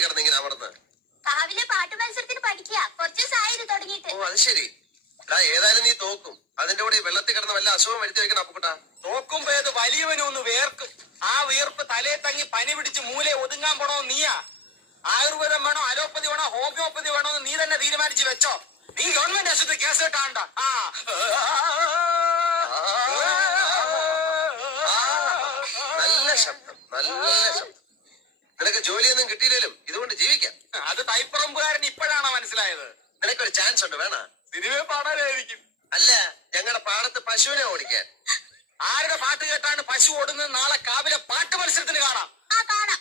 വെള്ളത്തിൽ കിടന്ന് ഇങ്ങനെ അമർന്ന് രാവിലെ പാട്ട് മത്സരത്തിന് പഠിക്കുക. കുറച്ച് ദിവസമായി തുടങ്ങിയിട്ട്. ഓ അത് ശരി. ഏതായാലും നീ തോക്കും. അതിന്റെ കൂടെ വെള്ളത്തിൽ കിടന്ന് വല്ല അസുഖം വരുത്തി വെക്കണം. അപ്പുക്കുട്ടാ തോക്കുമ്പോ ഏത് വലിയവനൊന്ന് വേർക്കും. ആ വീർപ്പ് തലയെ തങ്ങി പനി പിടിച്ച് മൂലെ ഒതുങ്ങാൻ പോണോ നീയാ? ആയുർവേദം വേണോ അലോപ്പതി വേണോ ഹോമിയോപ്പതി വേണോ എന്ന് നീ തന്നെ തീരുമാനിച്ച് വെച്ചോ. നീ ഗവൺമെന്റ് ആശുപത്രി കേസ് കേട്ടാണ്ട. നല്ല ശബ്ദം, നല്ല ശബ്ദം. നിനക്ക് ജോലിയൊന്നും കിട്ടിയില്ലേലും ഇതുകൊണ്ട് ജീവിക്കാം. അത് തൈപ്പറമ്പുകാരൻ ഇപ്പോഴാണോ മനസ്സിലായത്? നിനക്കൊരു ചാൻസ് ഉണ്ട്, വേണ? സിനിമയെ പാടാനായിരിക്കും. അല്ല, ഞങ്ങളുടെ പാടത്ത് പശുവിനെ ഓടിക്കാൻ. ആരുടെ പാട്ട് കേട്ടാണ് പശു ഓടുന്നത്? നാളെ കാവിലെ പാട്ട് മത്സരത്തിന് കാണാം. കാണാം.